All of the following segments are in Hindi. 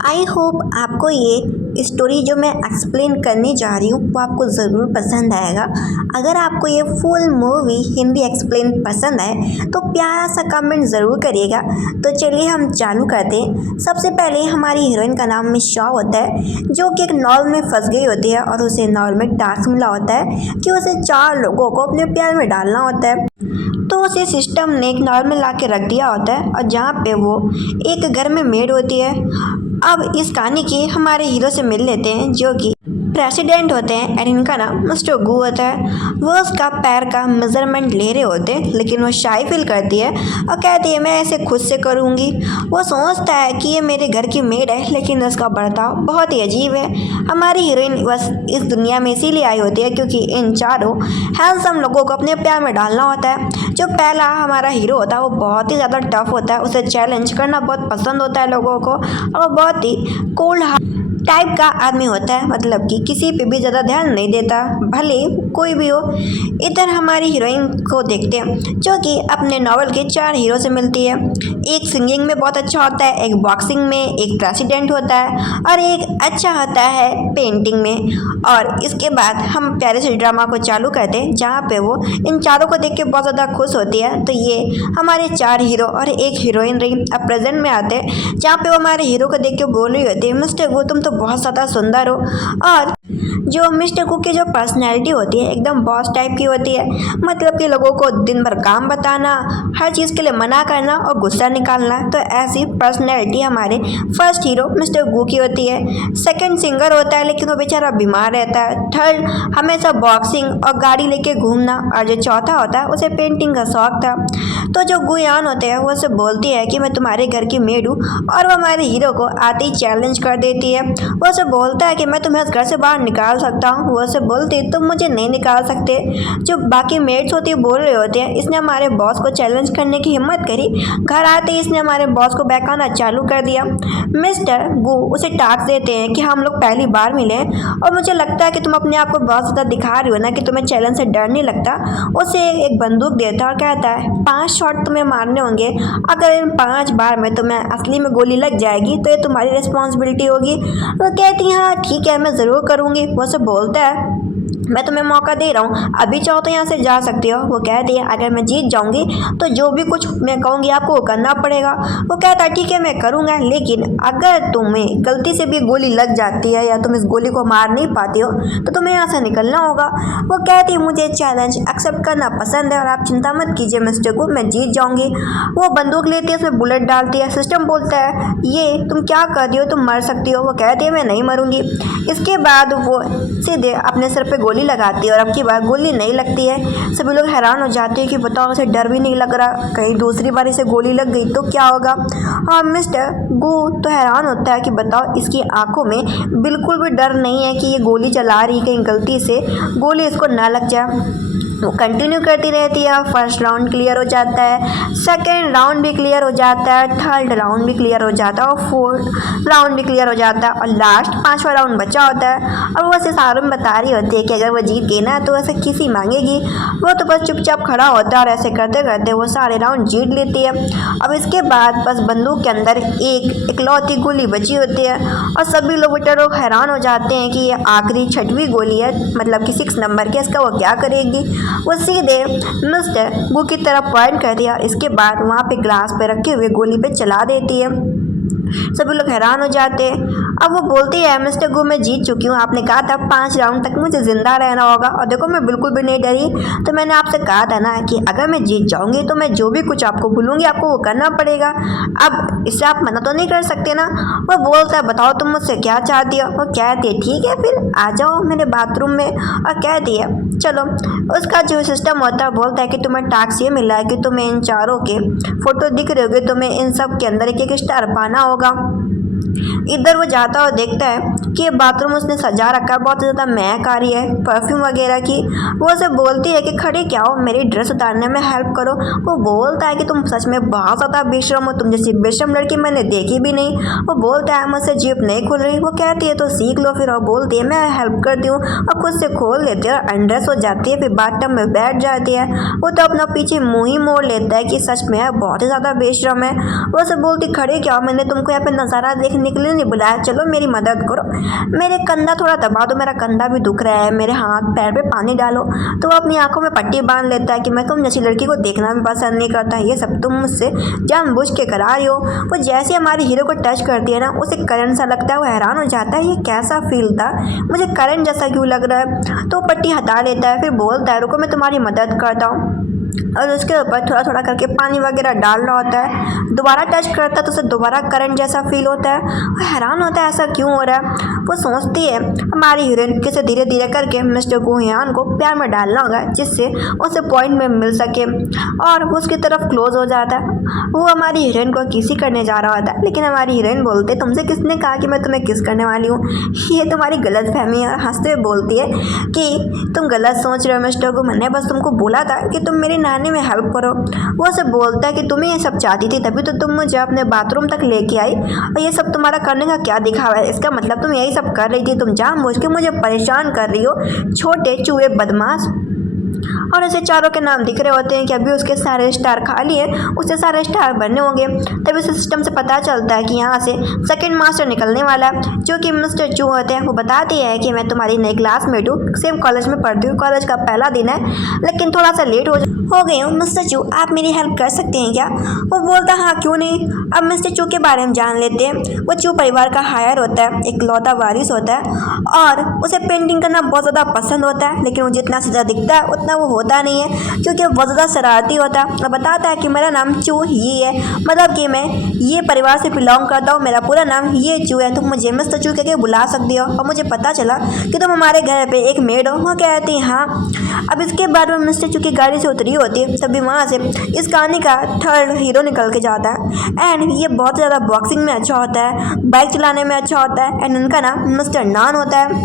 आई होप आपको ये स्टोरी जो मैं एक्सप्लेन करने जा रही हूँ वो आपको ज़रूर पसंद आएगा। अगर आपको ये फुल मूवी हिंदी एक्सप्लेन पसंद आए तो प्यारा सा कमेंट ज़रूर करिएगा। तो चलिए हम चालू करते हैं। सबसे पहले हमारी हीरोइन का नाम मिशा होता है, जो कि एक नॉवल में फंस गई होती है और उसे नॉवल में टास्क मिला होता है कि उसे 4 लोगों को अपने प्यार में डालना होता है। तो उसे सिस्टम ने एक नॉवल में ला के रख दिया होता है और जहाँ पे वो एक घर में मेड होती है। अब इस कहानी की हमारे हीरो से मिल लेते हैं, जो कि प्रेसिडेंट होते हैं और इनका नाम मिस्टर गू होता है। वो उसका पैर का मेजरमेंट ले रहे होते हैं, लेकिन वो शाई फील करती है और कहती है मैं ऐसे खुद से करूँगी। वो सोचता है कि ये मेरे घर की मेड है, लेकिन उसका बर्ताव बहुत ही अजीब है। हमारी हीरोइन बस इस दुनिया में इसीलिए आई होती है क्योंकि इन चारों हैंडसम लोगों को अपने प्यार में डालना होता है। जो पहला हमारा हीरो होता है वो बहुत ही ज़्यादा टफ होता है, उसे चैलेंज करना बहुत पसंद होता है लोगों को, और वो बहुत ही कोल्ड टाइप का आदमी होता है, मतलब कि किसी पे भी ज़्यादा ध्यान नहीं देता, भले कोई भी हो। इधर हमारी हीरोइन को देखते हैं, जो कि अपने नॉवल के 4 हीरो से मिलती है। एक सिंगिंग में बहुत अच्छा होता है, एक बॉक्सिंग में, एक प्रेसिडेंट होता है और एक अच्छा होता है पेंटिंग में। और इसके बाद हम प्यारे से ड्रामा को चालू करते हैं, जहाँ पे वो इन चारों को देख के बहुत ज़्यादा खुश होती है। तो ये हमारे 4 हीरो और एक हीरोइन रही। अब प्रेजेंट में आते हैं, जहाँ पे वो हमारे हीरो को देख के बोल रही होती है मिस्टर वो तुम तो बहुत ज़्यादा सुंदर हो। और जो मिस्टर कुक की जो पर्सनैलिटी होती है एकदम बॉस टाइप की होती है, मतलब कि लोगों को दिन भर काम बताना, हर चीज़ के लिए मना करना और गुस्सा निकालना। तो ऐसी पर्सनैलिटी हमारे फर्स्ट हीरो मिस्टर गू की होती है। सेकंड सिंगर होता है, लेकिन वो बेचारा बीमार रहता है। थर्ड हमेशा बॉक्सिंग और गाड़ी लेके घूमना, और जो चौथा होता है उसे पेंटिंग का शौक था। तो जो गुयान होते हैं वो उसे बोलती है कि मैं तुम्हारे घर की मेड हूँ, और वो हमारे हीरो को आते ही चैलेंज कर देती है। वो उसे बोलता है कि मैं तुम्हें घर से बाहर निकाल सकता हूँ। वो उसे बोलती है तुम मुझे नहीं निकाल सकते। जो बाकी मेड्स होती है बोल रहे होते हैं इसने हमारे बॉस को चैलेंज करने की हिम्मत करी। घर आते ही इसने हमारे बॉस को बहकाना चालू कर दिया। मिस्टर गू उसे टास्क देते हैं कि हम लोग पहली बार मिले और मुझे लगता है कि तुम अपने आप को बहुत ज़्यादा दिखा रही हो ना, कि तुम्हें चैलेंज से डर नहीं लगता। उसे एक बंदूक देता है और कहता है 5 शॉट तुम्हें मारने होंगे, अगर इन 5 बार में तुम्हें असली में गोली लग जाएगी तो ये तुम्हारी रिस्पॉन्सिबिलिटी होगी। तो कहती है हाँ ठीक है मैं ज़रूर करूँगी। वो से बोलता है मैं तुम्हें मौका दे रहा हूँ, अभी चाहो तो यहाँ से जा सकती हो। वो कहती है अगर मैं जीत जाऊँगी तो जो भी कुछ मैं कहूँगी आपको वो करना पड़ेगा। वो कहता है ठीक है मैं करूँगा, लेकिन अगर तुम्हें गलती से भी गोली लग जाती है या तुम इस गोली को मार नहीं पाती हो तो तुम्हें यहाँ से निकलना होगा। वो कहती है मुझे चैलेंज एक्सेप्ट करना पसंद है और आप चिंता मत कीजिए मिस्टर को, मैं जीत जाऊँगी। वो बंदूक लेती है, उसमें बुलेट डालती है। सिस्टम बोलता है ये तुम क्या कर रही हो, तुम मर सकती हो। वो कहती है मैं नहीं मरूंगी। इसके बाद वो सीधे अपने सर पे गोली लगाती है और अब की बार गोली नहीं लगती है। सभी लोग हैरान हो जाते हैं कि बताओ उसे डर भी नहीं लग रहा, कहीं दूसरी बार इसे गोली लग गई तो क्या होगा। और मिस्टर गू तो हैरान होता है कि बताओ इसकी आंखों में बिल्कुल भी डर नहीं है कि ये गोली चला रही, कहीं गलती से गोली इसको ना लग जाए। वो कंटिन्यू करती रहती है। फर्स्ट राउंड क्लियर हो जाता है, सेकेंड राउंड भी क्लियर हो जाता है, थर्ड राउंड भी क्लियर हो जाता है और फोर्थ राउंड भी क्लियर हो जाता है और लास्ट 5वां राउंड बचा होता है। और वो उसे सारों में बता रही होती है कि अगर वो जीत गई ना तो ऐसे किसी मांगेगी। वो तो बस चुपचाप खड़ा होता है और ऐसे करते करते वो सारे राउंड जीत लेती है। अब इसके बाद बस बंदूक के अंदर एक इकलौती गोली बची होती है और सभी लोग बेचारे हैरान हो जाते हैं कि ये आखिरी 6वीं गोली है, मतलब कि 6 नंबर की, इसका वो क्या करेगी। वो सीधे मिस्टर गू की तरफ पॉइंट कर दिया। इसके बाद वहाँ पे ग्लास पे रखे हुए गोली पे चला देती है। सभी लोग हैरान हो जाते हैं। अब वो बोलती है मिस्टर गू मैं जीत चुकी हूँ, आपने कहा था 5 राउंड तक मुझे जिंदा रहना होगा और देखो मैं बिल्कुल भी नहीं डरी। तो मैंने आपसे कहा था ना कि अगर मैं जीत जाऊंगी तो मैं जो भी कुछ आपको बोलूँगी आपको वो करना पड़ेगा। अब इससे आप मना तो नहीं कर सकते ना। वो बोलता है बताओ तुम मुझसे क्या चाहती हो। वो कहती है ठीक है फिर आ जाओ मेरे बाथरूम में, और कहती है चलो। उसका जो सिस्टम होता है बोलता है कि तुम्हें टास्क ये मिला है कि तुम्हें इन चारों के फोटो दिख रहे होंगे, तुम्हें इन सब के अंदर एक एक स्टार पाना होगा। इधर वो जाता और देखता है कि ये बाथरूम उसने सजा रखा है, बहुत ज़्यादा महक आ रही है परफ्यूम वगैरह की। वो उसे बोलती है कि खड़े क्या हो, मेरी ड्रेस उतारने में हेल्प करो। वो बोलता है कि तुम सच में बहुत ज़्यादा बेशरम हो, तुम जैसी बेशरम लड़की मैंने देखी भी नहीं। वो बोलता है मुझसे जीप नहीं खुल रही। वो कहती है तो सीख लो फिर। वो बोलती है मैं हेल्प करती हूँ और खुद से खोल लेती है और अनड्रेस हो जाती है, फिर बाथटब में बैठ जाती है। वो तो अपना पीछे मुँह ही मोड़ लेता है कि सच में बहुत ही ज़्यादा बेशरम है। वो उसे बोलती खड़े क्या हो, मैंने तुमको यहाँ पे नज़ारा देख देखने के लिए नहीं बुलाया, चलो मेरी मदद करो, मेरे कंधा थोड़ा दबा दो, मेरा कंधा भी दुख रहा है, मेरे हाथ पैर पे पानी डालो। तो वो अपनी आंखों में पट्टी बांध लेता है कि मैं तुम जैसी लड़की को देखना भी पसंद नहीं करता, ये सब तुम मुझसे जानबूझ के करा रही हो। वो जैसे हमारे हीरो को टच करती है ना, उसे करंट सा लगता है, वो हैरान हो जाता है ये कैसा फील था, मुझे करंट जैसा क्यों लग रहा है। तो वो पट्टी हटा लेता है, फिर बोलता है रुको मैं तुम्हारी मदद करता हूँ, और उसके ऊपर थोड़ा थोड़ा करके पानी वगैरह डाल रहा होता है। दोबारा टच करता है तो उसे दोबारा करंट जैसा फील होता है, वो हैरान होता है ऐसा क्यों हो रहा है। वो सोचती है हमारी हीरोइन कैसे धीरे धीरे करके मिस्टर गुहियान को प्यार में डालना होगा जिससे उसे पॉइंट में मिल सके, और वो उसकी तरफ क्लोज हो जाता है। वो हमारी हीरोइन को किसी करने जा रहा होता है, लेकिन हमारी हीरोइन बोलते तुमसे किसने कहा कि मैं तुम्हें किस करने वाली हूँ, ये तुम्हारी गलत फहमी है। हंसते हुए बोलती है कि तुम गलत सोच रहे हो मिस्टर गु, मैंने बस तुमको बोला था कि तुम मेरी नानी में हेल्प करो। वो उसे बोलता है कि तुम ये सब चाहती थी तभी तो तुम मुझे अपने बाथरूम तक लेके आई, और ये सब तुम्हारा करने का क्या दिखावा है, इसका मतलब तुम यही सब कर रही थी, तुम जानबूझ के मुझे परेशान कर रही हो, छोटे चूहे बदमाश। और उसे चारों के नाम दिख रहे होते हैं कि अभी उसके सारे स्टार खाली है, उससे सारे स्टार बनने होंगे। तभी उसे सिस्टम से पता चलता है कि यहाँ से सेकंड मास्टर निकलने वाला है, जो कि मिस्टर चू होते हैं। वो बताती है कि मैं तुम्हारी नई क्लासमेट हूँ, सेम कॉलेज में पढ़ती हूँ, कॉलेज का पहला दिन है, लेकिन थोड़ा सा लेट हो गई हूँ। मिस्टर चू आप मेरी हेल्प कर सकते हैं क्या? वो बोलता हाँ क्यों नहीं। अब मिस्टर चू के बारे में जान लेते हैं। वो चू परिवार का हायर होता है, एक लौता वारिस होता है, और उसे पेंटिंग करना बहुत ज़्यादा पसंद होता है, लेकिन वो जितना सीधा दिखता है उतना वो होता नहीं है, क्योंकि वो बहुत ज़्यादा शरारती होता है। और बताता है कि मेरा नाम चू ही है, मतलब कि मैं ये परिवार से बिलोंग करता हूँ, मेरा पूरा नाम ये चू है, तुम मुझे मिस्टर चू कह के बुला सकती हो। और मुझे पता चला कि तुम हमारे घर पे एक मेड हो। वो कहती है हाँ। अब इसके बाद में मिस्टर चू की गाड़ी से उतरी होती है, तभी वहाँ से इस कहानी का थर्ड हीरो निकल के जाता है। एंड ये बहुत ज़्यादा बॉक्सिंग में अच्छा होता है, बाइक चलाने में अच्छा होता है, एंड इनका नाम मिस्टर नान होता है।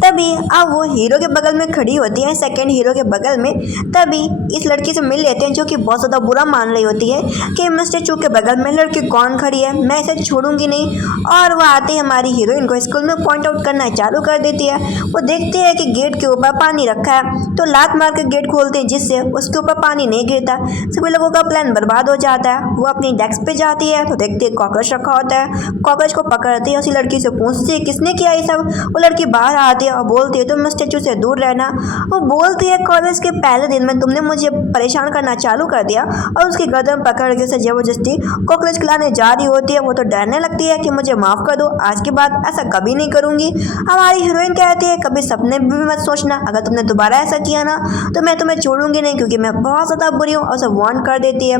तभी अब वो हीरो के बगल में खड़ी होती है, सेकंड हीरो के बगल में। तभी इस लड़की से मिल लेते हैं, जो कि बहुत ज़्यादा बुरा मान रही होती है कि मिस्टर चू के बगल में लड़की कौन खड़ी है, मैं इसे छोड़ूंगी नहीं। और वो आते ही हमारी हीरोइन को स्कूल में पॉइंट आउट करना चालू कर देती है। वो देखती है कि गेट के ऊपर पानी रखा है, तो लात मार के गेट खोलते हैं, जिससे उसके ऊपर पानी नहीं गिरता। सभी लोगों का प्लान बर्बाद हो जाता है। वो अपनी डेस्क पे जाती है तो देखती है कॉकरोच रखा होता है। कॉकरोच को पकड़ती है, उसी लड़की से पूछती है किसने किया ये सब। वो लड़की बाहर आती है और बोलती है तुम मिस्टर चू से दूर रहना। वो बोलती है कॉलेज के पहले दिन में तुमने मुझे परेशान करना चालू कर दिया, और उसकी गर्दन पकड़ के उसे जबरदस्ती कॉकरोच खिलाने जा रही होती है। वो तो डरने लगती है कि मुझे माफ़ कर दो, आज के बाद ऐसा कभी नहीं करूँगी। हमारी हीरोइन कहती है कभी सपने भी मत सोचना, अगर तुमने दोबारा ऐसा किया ना तो मैं तुम्हें छोड़ूंगी नहीं, क्योंकि मैं बहुत ज़्यादा बुरी हूँ, और उसे वार्न कर देती है।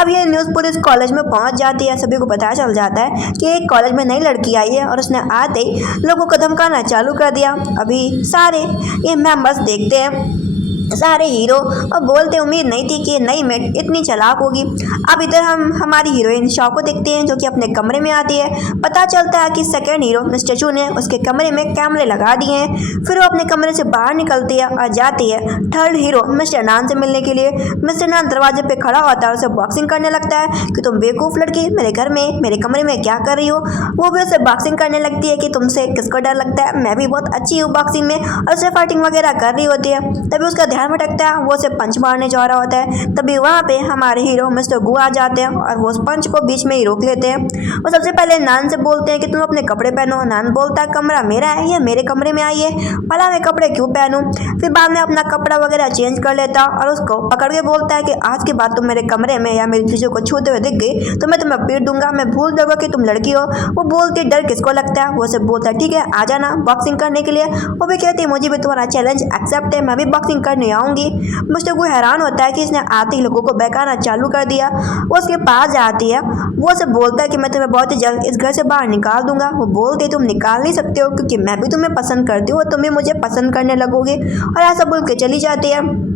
अब ये न्यूज़ पुलिस कॉलेज में पहुँच जाती है। सभी को पता चल जाता है कि एक कॉलेज में नई लड़की आई है, और उसने आते ही लोगों को धमकाना चालू कर दिया। अभी सारे ये मेंबर्स देखते हैं, सारे हीरो, और बोलते उम्मीद नहीं थी कि ये नई मेट इतनी चालाक होगी। अब इधर हम हमारी हीरोइन शॉ को देखते हैं, जो कि अपने कमरे में आती है। पता चलता है कि सेकंड हीरो मिस्टर चू ने उसके कमरे में कैमरे लगा दिए हैं। फिर वो अपने कमरे से बाहर निकलती है और जाती है थर्ड हीरो मिस्टर नान से मिलने के लिए। मिस्टर नान दरवाजे पे खड़ा होता है और उसे बॉक्सिंग करने लगता है कि तुम बेवकूफ़ लड़की मेरे घर में मेरे कमरे में क्या कर रही हो। वो भी उसे बॉक्सिंग करने लगती है कि तुमसे किसको डर लगता है, मैं भी बहुत अच्छी हूँ बॉक्सिंग में, और उसे फाइटिंग वगैरह कर रही होती है। तभी उसका ध्यान भटकता है, वो उसे पंच मारने जा रहा होता है। तभी वहाँ पे हमारे हीरो मिस्टर गु आ जाते हैं, और वो उस पंच को बीच में ही रोक लेते हैं। वो सबसे पहले नान से बोलते हैं कि तुम अपने कपड़े पहनो। नान बोलता है कमरा मेरा है, ये मेरे कमरे में आई है, भला मैं कपड़े क्यों पहनूं। फिर बाद में अपना कपड़ा वगैरह चेंज कर लेता और उसको पकड़ के बोलता है कि आज के बाद तुम मेरे कमरे में या मेरी चीज़ों को छूते हुए दिख गई तो मैं तुम्हें पीट दूंगा, मैं भूल जाऊंगा कि तुम लड़की हो। वो बोलती डर किसको लगता है। वो उसे बोलता है ठीक है आ जाना बॉक्सिंग करने के लिए। वो भी कहती है मुझे भी तुम्हारा चैलेंज एक्सेप्ट है, मैं भी बॉक्सिंग करने आऊँगी। मिस्टर गु हैरान होता है कि इसने आते ही लोगों को बहकाना चालू कर दिया। वो उसके पास जाती है, वो उसे बोलता है कि मैं तुम्हें बहुत ही जल्द इस घर से बाहर निकाल दूंगा। वो बोलती तुम निकाल नहीं सकते हो, क्योंकि मैं भी तुम्हें पसंद करती हूँ, तुम भी मुझे पसंद करने लगोगे, और ऐसा बोल के चली जाती है।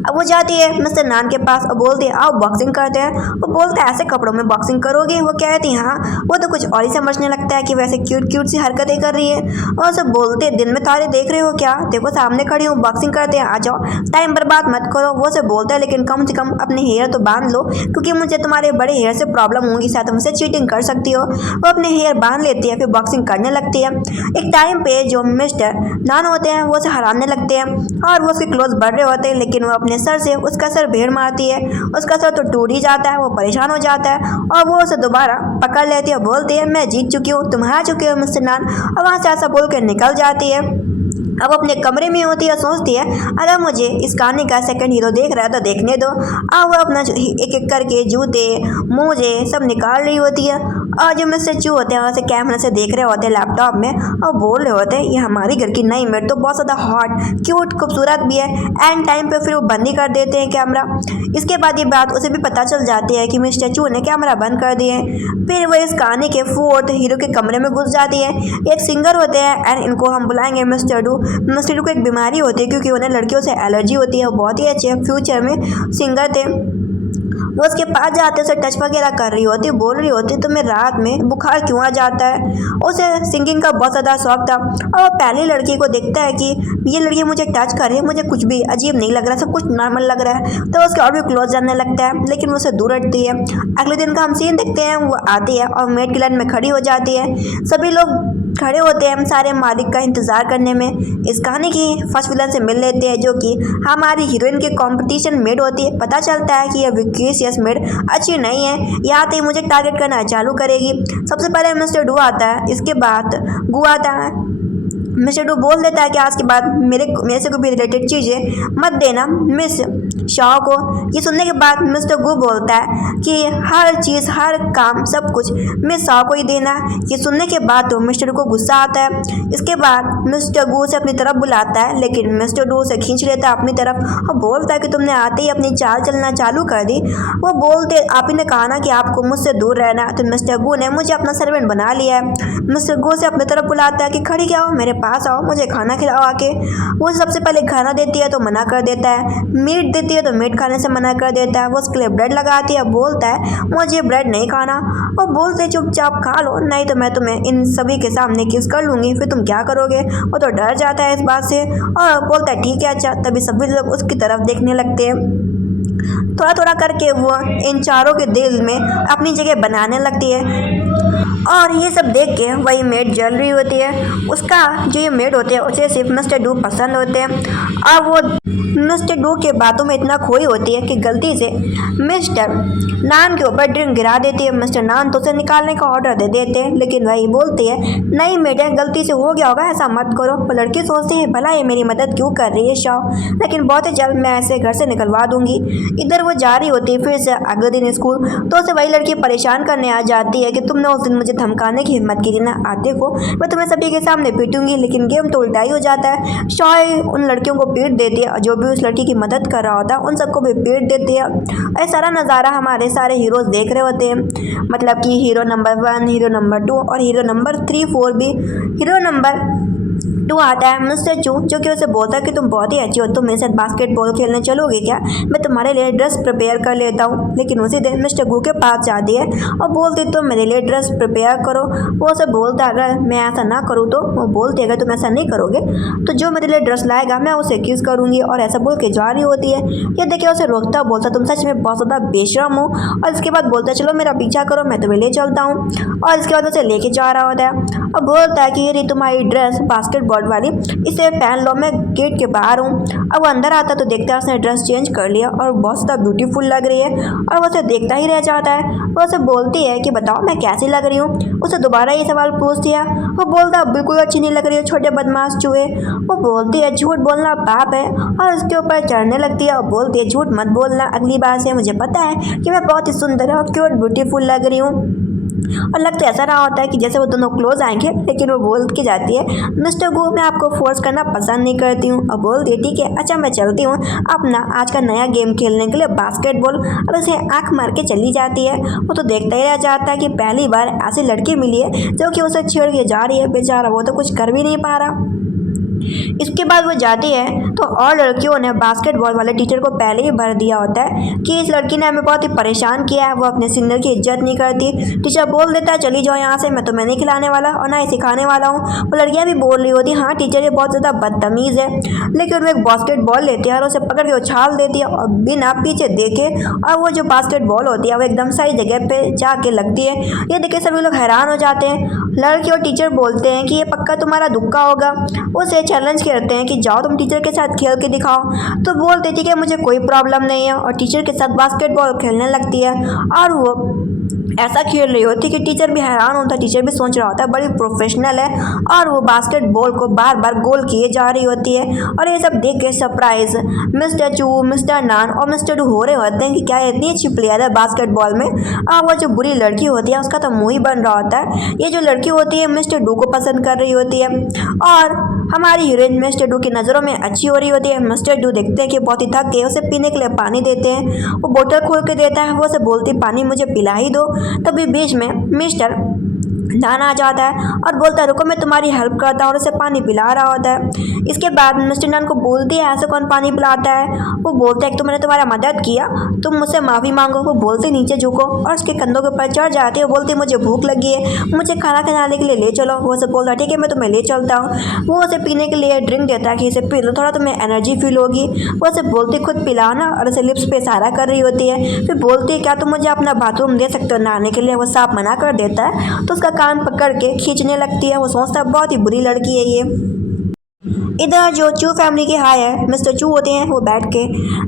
अब वो जाती है मिस्टर नान के पास और बोलती है आओ बॉक्सिंग करते हैं। वो बोलता है ऐसे कपड़ों में बॉक्सिंग करोगे। वो कहती है हाँ। वो तो कुछ और ही समझने लगता है कि वैसे क्यूट क्यूट सी हरकतें कर रही है, और उसे बोलते हैं दिन में तारे देख रहे हो क्या, देखो सामने खड़ी हूँ, बॉक्सिंग करते हैं, आ जाओ, टाइम बर्बाद मत करो। वो उसे बोलता है लेकिन कम से कम अपने हेयर तो बांध लो, क्योंकि मुझे तुम्हारे बड़े हेयर से प्रॉब्लम होगी, शायद तुमसे चीटिंग कर सकती हो। वो अपने हेयर बांध लेती है, फिर बॉक्सिंग करने लगती है। एक टाइम पे जो मिस्टर नान होते हैं वो उसे हराने लगते हैं, और वो उसके क्लोज बढ़ रहे होते हैं, लेकिन लेकिन वो अपने सर से उसका सर भेड़ मारती है। उसका सर तो टूट ही जाता है, वो परेशान हो जाता है और वो उसे दोबारा पकड़ लेती है। बोलती है मैं जीत चुकी हूँ, तुम हार चुके हो मिस्टर नान, और वहाँ से ऐसा बोल कर निकल जाती है। अब अपने कमरे में होती है, सोचती है अगर मुझे इस कहानी का सेकंड हीरो देख रहा है तो देखने दो। अब वो अपना एक एक करके जूते मोजे सब निकाल रही होती है और जो मिस्टर चू होते हैं वैसे कैमरे से देख रहे होते हैं लैपटॉप में और बोल रहे होते हैं ये हमारी घर की नई मेड तो बहुत ज़्यादा हॉट क्यूट खूबसूरत भी है। एंड टाइम पे फिर वो बंद ही कर देते हैं कैमरा। इसके बाद ये बात उसे भी पता चल जाती है कि मिस्टर चू ने कैमरा बंद कर दिए। फिर वो इस कहानी के फोर्थ हीरो के कमरे में घुस जाती है। एक सिंगर होते हैं एंड इनको हम बुलाएंगे मिस्टर डू। मिस्टर डू को एक बीमारी होती है क्योंकि उन्हें लड़कियों से एलर्जी होती है। वो बहुत ही अच्छे फ्यूचर में सिंगर थे। वो उसके पास जाते उसे टच वगैरह कर रही होती, बोल रही होती तुम्हें रात में बुखार क्यों आ जाता है। उसे सिंगिंग का बहुत ज़्यादा शौक था और वो पहली लड़की को देखता है कि ये लड़की मुझे टच कर रही है, मुझे कुछ भी अजीब नहीं लग रहा, सब कुछ नॉर्मल लग रहा है। तो उसके और भी क्लोज जाने लगता है लेकिन वो उसे दूर हटती है। अगले दिन का हम सीन देखते हैं, वो आती है और मेड की लाइन में खड़ी हो जाती है। सभी लोग खड़े होते हैं सारे मालिक का इंतज़ार करने में। इस कहानी की फर्स्ट विलन से मिल लेते हैं जो कि हमारी हीरोइन के कंपटीशन मेड होती है। पता चलता है कि यह विक्रेशियस मेड अच्छी नहीं है, यहाँ तक मुझे टारगेट करना चालू करेगी। सबसे पहले मिस्टर डू आता है, इसके बाद गु आता है। मिस्टर डू बोल देता है कि आज के बाद मेरे से कोई भी रिलेटेड चीज़ें मत देना मिस शाह को। ये सुनने के बाद मिस्टर गू बोलता है कि हर चीज़ हर काम सब कुछ मिस शाह को ही देना। ये सुनने के बाद तो मिस्टर डू को गुस्सा आता है। इसके बाद मिस्टर गू से अपनी तरफ बुलाता है लेकिन मिस्टर डू उसे खींच लेता है अपनी तरफ और बोलता है कि तुमने आते ही अपनी चाल चलना चालू कर दी। वो बोलते आप ही ने कहा ना कि आपको मुझसे दूर रहना, तो मिस्टर गू ने मुझे अपना सर्वेंट बना लिया है। मिस्टर गू से अपनी तरफ बुलाता है कि खड़ी क्या हो, मेरे पास आओ, मुझे खाना खिलाओ आके। वो सबसे पहले खाना देती है तो मना कर देता है, मीट देती है तो मीट खाने से मना कर देता है। वो उसके लिए ब्रेड लगाती है, बोलता है मुझे ब्रेड नहीं खाना। वो बोलते चुपचाप खा लो नहीं तो मैं तुम्हें इन सभी के सामने किस कर लूँगी, फिर तुम क्या करोगे। वो तो डर जाता है इस बात से और बोलता है ठीक है अच्छा। तभी सभी लोग उसकी तरफ देखने लगते हैं। थोड़ा थोड़ा करके वो इन चारों के दिल में अपनी जगह बनाने लगती है और ये सब देख के वही मेड जल रही होती है। उसका जो ये मेड होते हैं उसे सिर्फ मिस्टर डू पसंद होते हैं और वो मिस्टर डू के बातों में इतना खोई होती है कि गलती से मिस्टर नान के ऊपर ड्रिंक गिरा देती है। मिस्टर नान तो उसे निकालने का ऑर्डर दे देते हैं लेकिन वही बोलती है नहीं मेड गलती से हो गया होगा, ऐसा मत करो। वो लड़की सोचती है भला ये मेरी मदद क्यों कर रही है शाह, लेकिन बहुत ही जल्द मैं ऐसे घर से निकलवा दूंगी। इधर वो जा रही होती है फिर से अगले दिन स्कूल, तो उसे वही लड़की परेशान करने आ जाती है कि तुमने उस दिन मुझे धमकाने की हिम्मत की थी ना, आते को मैं तुम्हें सभी के सामने पीटूंगी। लेकिन गेम तो उल्टा ही हो जाता है। शाह उन लड़कियों को पीट देती है और जो भी उस लड़की की मदद कर रहा होता है उन सबको भी पीट देती है। ये सारा नज़ारा हमारे सारे हीरोज देख रहे होते हैं, मतलब कि हीरो नंबर 1, हीरो नंबर 2 और हीरो नंबर 3, 4 भी। हीरो नंबर 2 आता है मिस्टर चू जो कि उसे बोलता है कि तुम बहुत ही अच्छी हो, तुम मेरे साथ बास्केटबॉल खेलने चलोगे क्या, मैं तुम्हारे लिए ड्रेस प्रिपेयर कर लेता हूँ। लेकिन उसी दिन मिस्टर गू के पास जाती है और बोलती तुम मेरे लिए ड्रेस प्रिपेयर करो। वो उसे बोलता है अगर मैं ऐसा ना करूँ तो, वो बोलती है अगर तुम ऐसा नहीं करोगे तो जो मेरे लिए ड्रेस लाएगा मैं उसे किस करूँगी, और ऐसा बोल के जा रही होती है। ये देखिए उसे रोकता बोलता तुम सच में बहुत ज़्यादा बेशरम हो, और इसके बाद बोलता है चलो मेरा पीछा करो मैं तुम्हें ले चलता हूँ, और इसके बाद उसे लेके जा रहा होता है और बोलता है कि ये रही तुम्हारी ड्रेस बास्केटबॉल वाली, इसे पहन लो, मैं गेट के बाहर हूँ। अब वो अंदर आता तो देखता है उसने ड्रेस चेंज कर लिया और बहुत ज़्यादा ब्यूटीफुल लग रही है और वो उसे देखता ही रह जाता है। वो उसे बोलती है कि बताओ मैं कैसी लग रही हूँ। उसे दोबारा ये सवाल पूछ दिया। वो बोलता है बिल्कुल अच्छी नहीं लग रही है छोटे बदमाश चूहे। वो बोलती है झूठ बोलना पाप है और उसके ऊपर चढ़ने लगती है और बोलती है झूठ मत बोलना, अगली बार से मुझे पता है कि मैं बहुत ही सुंदर और क्यूट ब्यूटीफुल लग रही हूँ। और लगता ऐसा रहा होता है कि जैसे वो दोनों क्लोज आएंगे, लेकिन वो बोल के जाती है मिस्टर गू मैं आपको फोर्स करना पसंद नहीं करती हूँ, और बोलती है ठीक है अच्छा मैं चलती हूँ अपना आज का नया गेम खेलने के लिए बास्केटबॉल। और उसे आंख मार के चली जाती है। वो तो देखता ही रह जाता है कि पहली बार ऐसी लड़की मिली है जो कि उसे छेड़ के जा रही है। बेचारा वो तो कुछ कर भी नहीं पा रहा। इसके बाद वो जाती है तो और लड़कियों ने बास्केटबॉल वाले टीचर को पहले ही भर दिया होता है कि इस लड़की ने हमें बहुत ही परेशान किया है, वो अपने सिंगर की इज्जत नहीं करती। टीचर बोल देता है चली जाओ यहाँ से, मैं तुम्हें नहीं खिलाने वाला और ना ही सिखाने वाला हूँ। वो लड़कियाँ भी बोल रही होती हाँ टीचर ये बहुत ज़्यादा बदतमीज़ है। लेकिन वो एक बास्केटबॉल लेती है और उसे पकड़ के उछाल देती है और बिना पीछे देखे, और वो जो बास्केटबॉल होती है वो एकदम सही जगह पर जाके लगती है। ये देखे सभी लोग हैरान हो जाते हैं। लड़की और टीचर बोलते हैं कि ये पक्का तुम्हारा दुक्का होगा। उसे चैलेंज करते हैं कि जाओ तुम टीचर के साथ खेल के दिखाओ। तो बोलते ठीक है मुझे कोई प्रॉब्लम नहीं है, और टीचर के साथ बास्केटबॉल खेलने लगती है। और वो ऐसा खेल रही होती है कि टीचर भी हैरान होता है, टीचर भी सोच रहा होता है बड़ी प्रोफेशनल है, और वो बास्केटबॉल को बार बार गोल किए जा रही होती है। और ये सब देख के सरप्राइज मिस्टर चू, मिस्टर नान और मिस्टर डू हो रहे होते हैं कि क्या इतनी अच्छी प्लेयर है बास्केटबॉल में। वो जो बुरी लड़की होती है उसका तो मुंह ही बन रहा होता है। ये जो लड़की होती है मिस्टर डू को पसंद कर रही होती है, और हमारी हीरोइन मिस्टर डू की नज़रों में अच्छी हो रही होती है। मिस्टर डू देखते हैं कि बहुत ही थक गए, उसे पीने के लिए पानी देते हैं। वो बोतल खोल के देता है, वो उसे बोलती पानी मुझे पिला ही दो। तभी बीच में मिस्टर नान आ जाता है और बोलता है रुको मैं तुम्हारी हेल्प करता हूँ, और उसे पानी पिला रहा होता है। इसके बाद मिस्टर नान को बोलती है ऐसे कौन पानी पिलाता है। वो बोलता है कि तो मैंने तुम्हारा मदद किया, तुम मुझसे माफ़ी मांगो। वो बोलते नीचे झुको और उसके कंधों के ऊपर चढ़ जाती है। वो बोलती मुझे भूख लगी है, मुझे खाना खिलाने के लिए ले चलो। वो उसे बोलता है ठीक है मैं तुम्हें ले चलता हूँ। वो उसे पीने के लिए ड्रिंक देता है कि इसे पी लो, थोड़ा तुम्हें एनर्जी फील होगी। वो उसे बोलती खुद पिलाना, और उसे लिप्स पे इशारा कर रही होती है। फिर बोलती है क्या तुम मुझे अपना बाथरूम दे सकते हो नहाने के लिए। वो साफ मना कर देता है, तो उसका कान पकड़ के खींचने लगती है। वो सोचता है बहुत ही बुरी लड़की है ये। इधर जो चू फैमिली के हाय है मिस्टर चू होते हैं, वो बैठ के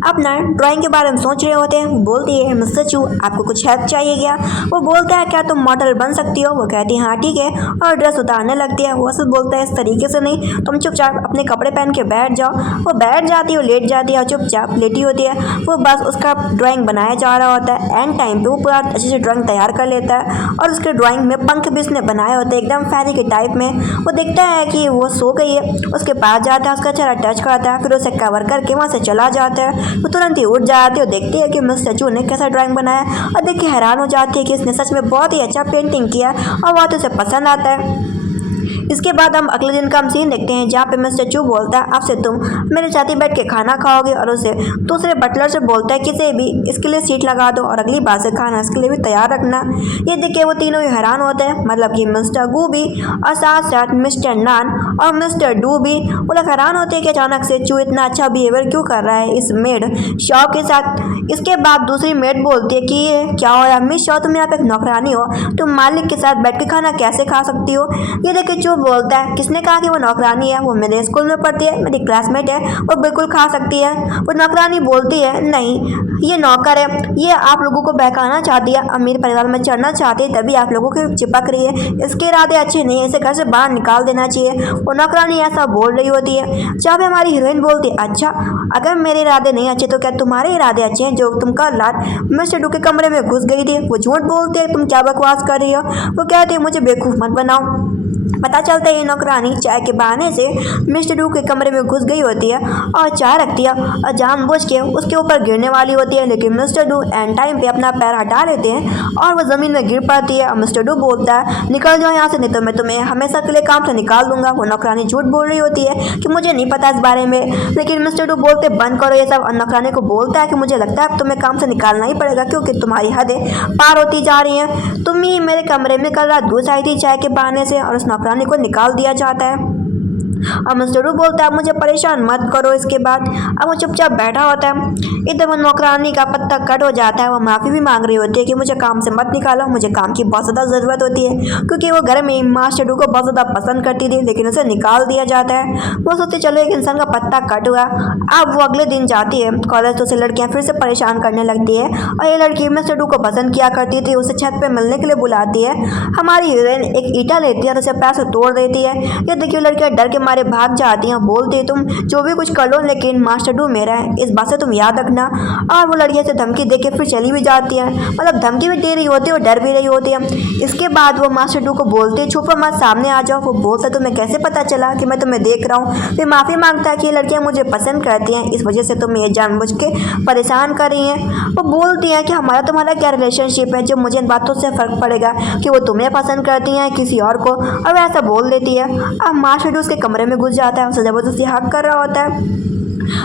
अपना ड्राइंग के बारे में सोच रहे होते हैं। वो बोलती है मिस्टर चू आपको कुछ हेल्प चाहिए क्या। वो बोलता है क्या तुम मॉडल बन सकती हो। वो कहती है हाँ ठीक है, और ड्रेस उतारने लगती है। वो सब बोलता है इस तरीके से नहीं, तुम चुपचाप अपने कपड़े पहन के बैठ जाओ। वो बैठ जाती है, वो लेट जाती है और चुपचाप लेटी होती है। वो बस उसका ड्राइंग बनाया जा रहा होता है। एंड टाइम पे वो पूरा अच्छे से ड्राइंग तैयार कर लेता है, और उसके ड्राइंग में पंख भी उसने बनाए होते हैं एकदम फैरी के टाइप में। वो देखता है कि वो सो गई है, उसके पास जाता है, उसका चेहरा टच करता है, फिर उसे कवर करके वहाँ से चला जाता है। वो तुरंत ही उठ जाती है और देखती है कि मिस्टर चू ने कैसा ड्राइंग बनाया, और देख के हैरान हो जाती है कि इसने सच में बहुत ही अच्छा पेंटिंग किया, और बहुत उसे पसंद आता है। इसके बाद हम अगले दिन का हम सीन देखते हैं जहाँ पे मिस्टर चू बोलता है अब से तुम मेरे साथ ही बैठ के खाना खाओगे, और उसे दूसरे बटलर से बोलता है किसी भी इसके लिए सीट लगा दो, और अगली बार से खाना इसके लिए भी तैयार रखना। ये देख के वो तीनों ही हैरान होते हैं, मतलब कि मिस्टर गू भी और साथ साथ मिस्टर नान और मिस्टर डू भी। वो लोग हैरान होते हैं कि अचानक से चू इतना अच्छा बिहेवियर क्यों कर रहा है इस मेड शॉ के साथ। इसके बाद दूसरी मेड बोलती है कि ये क्या हो रहा है मिस शॉ, तुम यहाँ पे एक नौकरानी हो, तुम मालिक के साथ बैठ के खाना कैसे खा सकती हो। ये देख के चू बोलता है किसने कहा कि वो नौकरानी है, वो मेरे स्कूल में पढ़ती है, मेरी क्लासमेट है, वो बिल्कुल खा सकती है। वो नौकरानी बोलती है नहीं ये नौकर है, ये आप लोगों को बहकाना चाहती है, अमीर परिवार में चढ़ना चाहती है, तभी आप लोगों के चिपक रही है, इसके इरादे अच्छे नहीं है, इसे घर से बाहर निकाल देना चाहिए। वो नौकरानी ऐसा बोल रही होती है। जहाँ पे हमारी हीरोइन बोलती है अच्छा अगर मेरे इरादे नहीं अच्छे तो क्या तुम्हारे इरादे अच्छे हैं जो तुम कल रात मिस्टर डू के कमरे में घुस गई थी। वो झूठ बोलते है तुम क्या बकवास कर रही हो। वो कहती है मुझे बेवकूफ़ मत बनाओ। पता चलता है ये नौकरानी चाय के बहाने से मिस्टर डू के कमरे में घुस गई होती है और चाय रखती है, और जानबूझ के उसके ऊपर गिरने वाली होती है, लेकिन मिस्टर डू एंड टाइम पे अपना पैर हटा लेते हैं और वो ज़मीन में गिर पड़ती है। और मिस्टर डू बोलता है निकल जाओ यहाँ से, नहीं तो मैं तुम्हें हमेशा के लिए काम से निकाल दूंगा। वो नौकरानी झूठ बोल रही होती है कि मुझे नहीं पता इस बारे में, लेकिन मिस्टर डू बोलते बंद करो ये सब। और नौकरानी को बोलता है कि मुझे लगता है अब तुम्हें काम से निकालना ही पड़ेगा, क्योंकि तुम्हारी हदें पार होती जा रही हैं। तुम ही मेरे कमरे में कल रात घुस आई थी चाय के बहाने से, और उस नौकरानी को निकाल दिया जाता है। और मिस्टर डू बोलता है आप मुझे परेशान मत करो। इसके बाद अब वो चुपचाप बैठा होता है। इधर वो नौकरानी का पत्ता कट हो जाता है। वो माफ़ी भी मांग रही होती है कि मुझे काम से मत निकालो, मुझे काम की बहुत ज़्यादा ज़रूरत होती है, क्योंकि वो घर में मास्टर डू को बहुत ज़्यादा पसंद करती थी, लेकिन उसे निकाल दिया जाता है। वो सोचती चलो एक इंसान का पत्ता कट हुआ। अब वो अगले दिन जाती है कॉलेज, तो उसे लड़कियाँ फिर से परेशान करने लगती है, और ये लड़की मिस्टर डू को पसंद किया करती थी। उसे छत पर मिलने के लिए बुलाती है। हमारी हीरोइन एक ईंटा लेती है और उसे पैर से तोड़ देती है। ये देखिए लड़कियाँ डर के मारे भाग जाती हैं, बोलती है तुम जो भी कुछ कर लो लेकिन मास्टर डू मेरा है, इस बात से तुम याद रखना। और वो लड़कियाँ से धमकी दे के फिर चली भी जाती है, मतलब धमकी भी दे रही होती है और डर भी रही होती है। इसके बाद वो मास्टर डू को बोलते छुपो मत, सामने आ जाओ। वो बोलता तुम्हें कैसे पता चला कि मैं तुम्हें देख रहा हूँ। फिर माफ़ी मांगता है कि ये लड़कियाँ मुझे पसंद करती हैं, इस वजह से तुम ये जानबूझ के परेशान कर रही हैं। वो बोलती हैं कि हमारा तुम्हारा क्या रिलेशनशिप है जो मुझे इन बातों से फ़र्क पड़ेगा कि वो तुम्हें पसंद करती हैं किसी और को, और ऐसा बोल देती है। अब मास्टर डू उसके कमरे में घुस जाता है, उसे ज़बरदस्ती हक कर रहा होता है।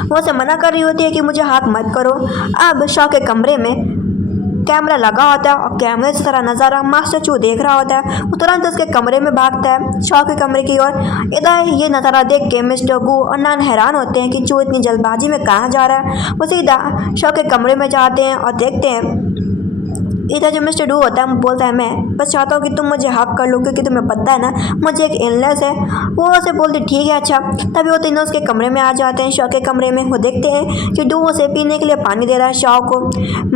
वो उसे मना कर रही होती है कि मुझे हाथ मत करो। अब शॉ के कमरे में कैमरा लगा होता है, और कैमरे से सारा नज़ारा मास्टर चू देख रहा होता है। वो तुरंत उसके कमरे में भागता है शॉ के कमरे की ओर। इधर ये नज़ारा देख के मिस्टर गू और नान हैरान होते हैं कि चू इतनी जल्दबाजी में कहाँ जा रहा है। वो सीधा शॉ के कमरे में जाते हैं और देखते हैं इधर जो मिस्टर डू होता है वो बोलता है मैं बस चाहता हूँ कि तुम मुझे हक कर लो, क्योंकि तुम्हें पता है ना मुझे एक इलनेस है। वो उसे बोलती ठीक है अच्छा। तभी वो तीनों उसके कमरे में आ जाते हैं, शॉ के कमरे में। वो देखते हैं कि डू उसे पीने के लिए पानी दे रहा है शॉ को।